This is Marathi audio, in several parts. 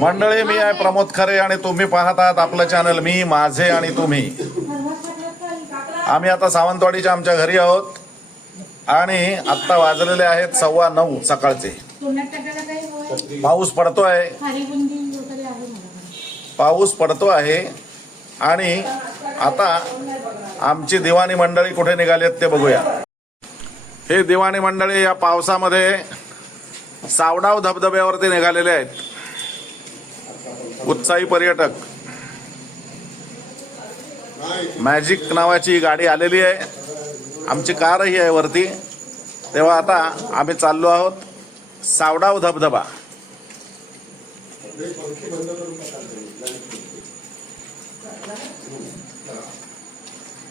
मंडळी मी आहे प्रमोद खरे आणि तुम्ही पाहत आहात आपलं चॅनल मी माझे आणि तुम्ही. आम्ही आता सावंतवाडीच्या आमच्या घरी आहोत. आणि आत्ता वाजलेले आहेत सव्वा नऊ सकाळचे. पाऊस पडतो आहे पाऊस पडतो आहे. आणि आता आमची दिवाणी मंडळी कुठे निघालीत ते बघूया. हे दिवाणी मंडळी या पावसामध्ये सावडाव धबधब्यावरती निघालेले आहेत. उत्साही पर्यटक. मॅजिक नावाची गाडी आलेली आहे. आमची कारही आहे वरती. तेव्हा आता आम्ही चाललो आहोत सावडाव धबधबा.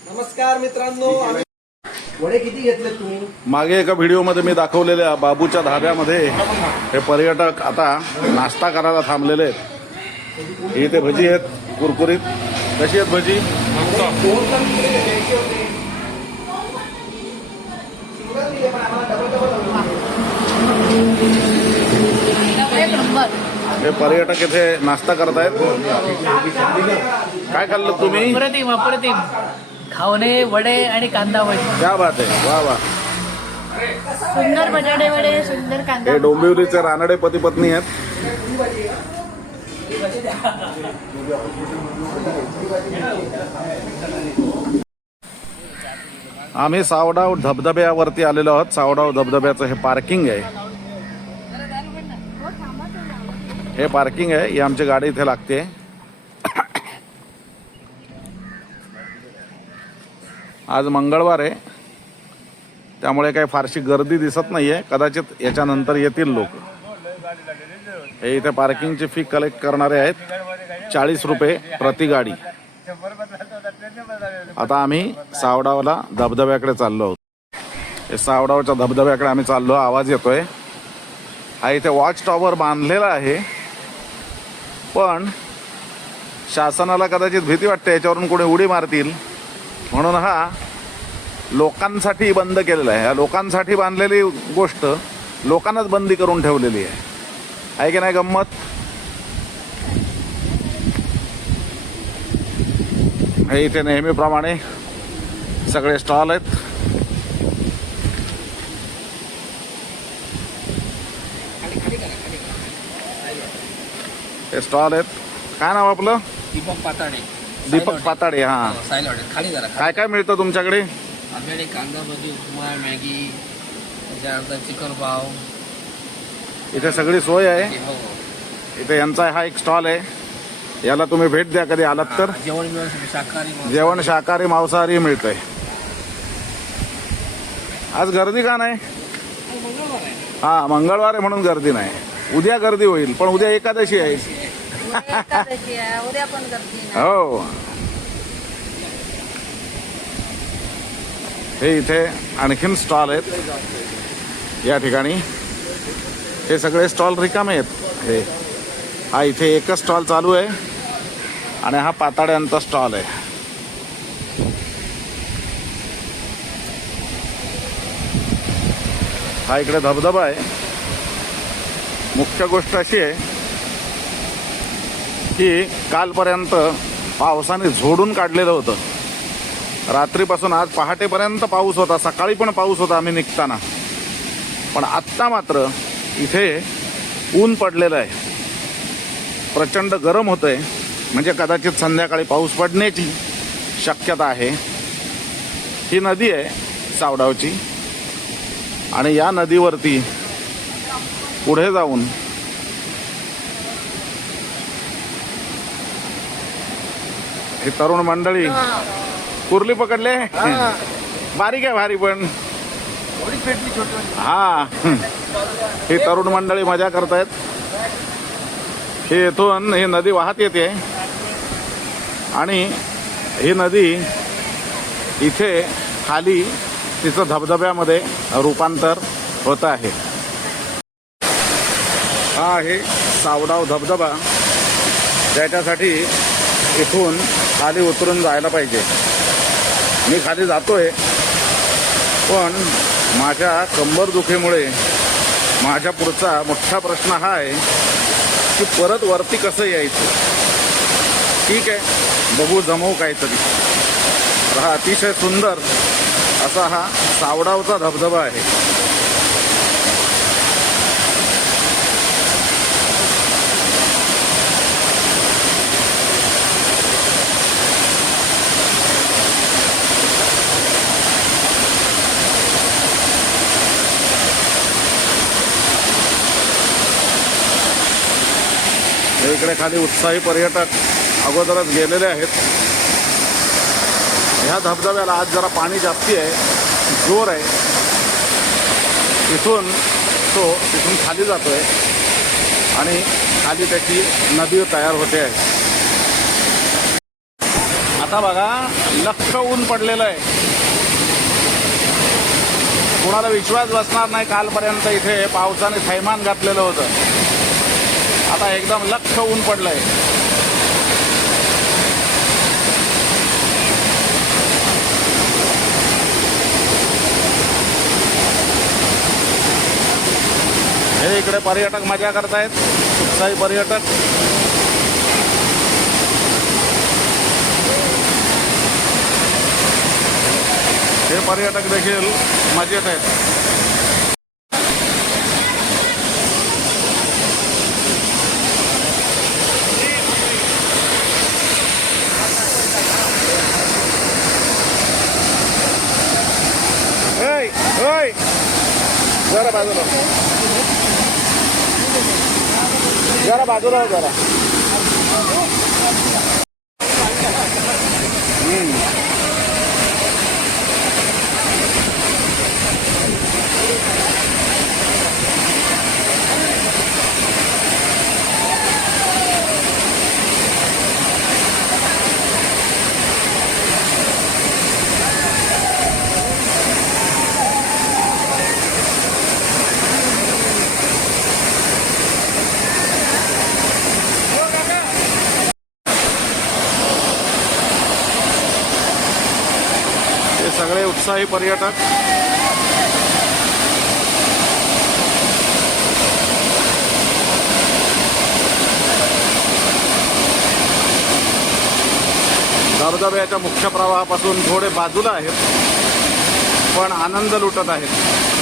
नमस्कार मित्रांनो किती घेतले तुम्ही? मागे एका व्हिडिओमध्ये मी दाखवलेल्या बाबूच्या धाब्यामध्ये हे पर्यटक आता नाश्ता करायला थांबलेले आहेत. इथे भजी आहेत कुरकुरीत. कशी आहेत भजी? हे पर्यटक इथे नाश्ता करतायत. काय खाल्लं तुम्ही? अप्रतिम अप्रतिम खावणे वडे आणि कांदा भजी क्या बात आहे. वा वा. सुंदर बटाटे वडे सुंदर कांदा हे डोंबिवलीचे रानडे पती पत्नी आहेत. आम्ही सावडाव धबधब्यावरती आलेलो आहोत. सावडाव धबधब्याचं हे पार्किंग आहे. हे पार्किंग आहे. ही आमची गाडी इथे लागते. आज मंगळवार आहे. त्यामुळे काही फारशी गर्दी दिसत नाहीये. कदाचित याच्यानंतर येतील लोक. हे इथे पार्किंगची फी कलेक्ट करणारे आहेत. चाळीस रुपये प्रति गाडी. आता आम्ही सावडावला धबधब्याकडे चाललो आहोत. हे सावडावच्या धबधब्याकडे आम्ही चाललो आवाज येतोय. हा इथे वॉच टॉवर बांधलेला आहे. पण शासनाला कदाचित भीती वाटते याच्यावरून कोणी उडी मारतील. म्हणून हा लोकांसाठी बंद केलेला आहे. ह्या लोकांसाठी बांधलेली गोष्ट लोकांनाच बंदी करून ठेवलेली आहे. आहे की नाही गंमत? हे इथे नेहमीप्रमाणे सगळे स्टॉल आहेत. हे स्टॉल आहेत. काय नाव आपलं? दीपक पाताडे. दीपक पाताडे हा. हॉटेल खाली जरा काय काय मिळतं तुमच्याकडे? आमच्याकडे कांदा भजी उपमा मॅगी चिकन पाव. इथे सगळी सोय आहे. इथे यांचा हा एक स्टॉल आहे. याला तुम्ही भेट द्या कधी आलात तर. जेवण शाकाहारी मांसाहारी. जेवण शाकाहारी मांसाहारी मिळतंय. आज गर्दी का नाही? मंगळवार आहे हा मंगळवार आहे म्हणून गर्दी नाही. उद्या गर्दी होईल पण उद्या एकादशी आहे. एकादशी आहे उद्या पण गर्दी नाही. हो. हे इथे आणखीन स्टॉल आहेत. या ठिकाणी. हे सगळे स्टॉल रिकामे आहेत. हे. हा इथे एकच स्टॉल चालू आहे आणि हा पाताड्यांचा स्टॉल आहे. हा इकडे धबधबा आहे. मुख्य गोष्ट अशी आहे की कालपर्यंत पावसाने झोडून काढलेलं होतं. रात्रीपासून आज पहाटेपर्यंत पाऊस होता. सकाळी पण पाऊस होता आम्ही निघताना. पण आत्ता मात्र इथे ऊन पडलेलं आहे. प्रचंड गरम होतंय. म्हणजे कदाचित संध्याकाळी पाऊस पडण्याची शक्यता आहे. ही नदी आहे सावडावची. आणि या नदीवरती पुढे जाऊन ही तरुण मंडळी कुर्ली पकडले? बारीक आहे भारी पण. हा. ही तरुण मंडळी मजा करतायत. हे येथून ही नदी वाहत येते. आणि ही नदी इथे खाली तिचं धबधब्यामध्ये रूपांतर होत आहे. हा आहे सावडाव धबधबा. त्याच्यासाठी इथून खाली उतरून जायला पाहिजे. मी खाली जातोय पण माझ्या कंबर दुखीमुळे माझ्या पुढचा मोठा प्रश्न हा आहे की परत वरती कसं यायचं? ठीक आहे बघू जमवू काहीतरी. तर हा अतिशय सुंदर असा हा सावडावचा धबधबा आहे. इकडे खाली उत्साही पर्यटक अगोदरच गेलेले आहेत. ह्या धबधब्याला आज जरा पाणी जास्ती आहे जोर आहे. तिथून तो तिथून खाली जातोय आणि खाली त्याची नदी तयार होते आहे. आता बघा लक्ष ऊन पडलेलं आहे. कोणाला विश्वास बसणार नाही कालपर्यंत इथे पावसाने थैमान घातलेलं होतं. आता एकदम लक्ष ऊन पडलंय. हे इकडे पर्यटक मजा करतायत. उत्साही पर्यटक. हे पर्यटक देखील मजेत आहेत. जरा बाजूला. जरा बाजूला हो जरा हम्म. हे सगळे उत्साही पर्यटक धबधब्याच्या मुख्य प्रवाहापासून थोडे बाजूला आहेत. पण आनंद लुटत आहेत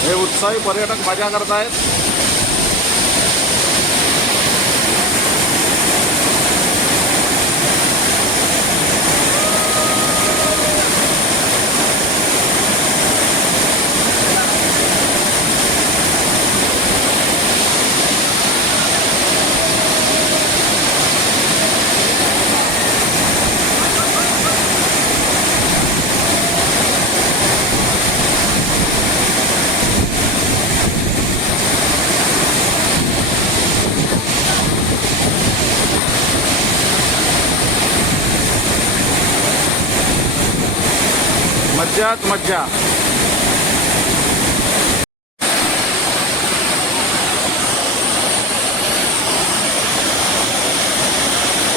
हे उत्साही पर्यटक मजा करतायत मज्जाच मज्जा.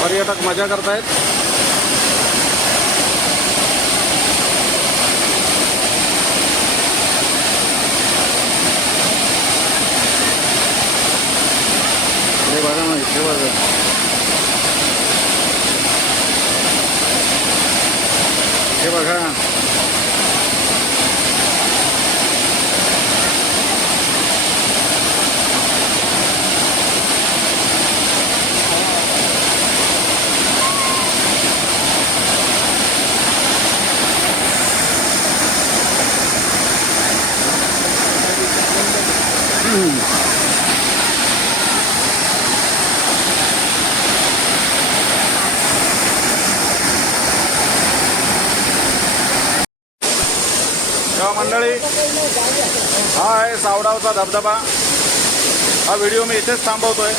पर्यटक मजा करतायत. हे बघा. मंडळी हा आहे सावडावचा धबधबा. हा व्हिडिओ मी इथेच थांबवतोय.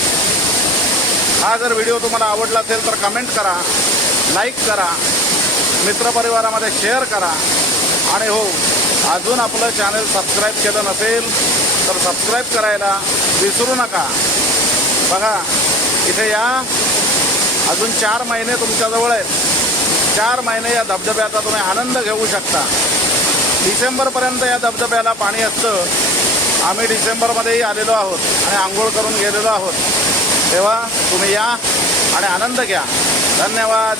हा जर व्हिडिओ तुम्हाला आवडला असेल तर कमेंट करा लाईक करा मित्रपरिवारामध्ये शेअर करा. आणि हो अजून आपलं चॅनल सबस्क्राईब केलं नसेल तर सबस्क्राईब करायला विसरू नका. बघा इथे या. अजून चार महिने तुमच्याजवळ आहेत. चार महिने या धबधब्याचा तुम्ही आनंद घेऊ शकता. डिसेंबरपर्यंत या धबधब्याला पाणी असतं. आम्ही डिसेंबरमध्येही आलेलो आहोत आणि आंघोळ करून गेलेलो आहोत. तेव्हा तुम्ही या आणि आनंद घ्या. धन्यवाद.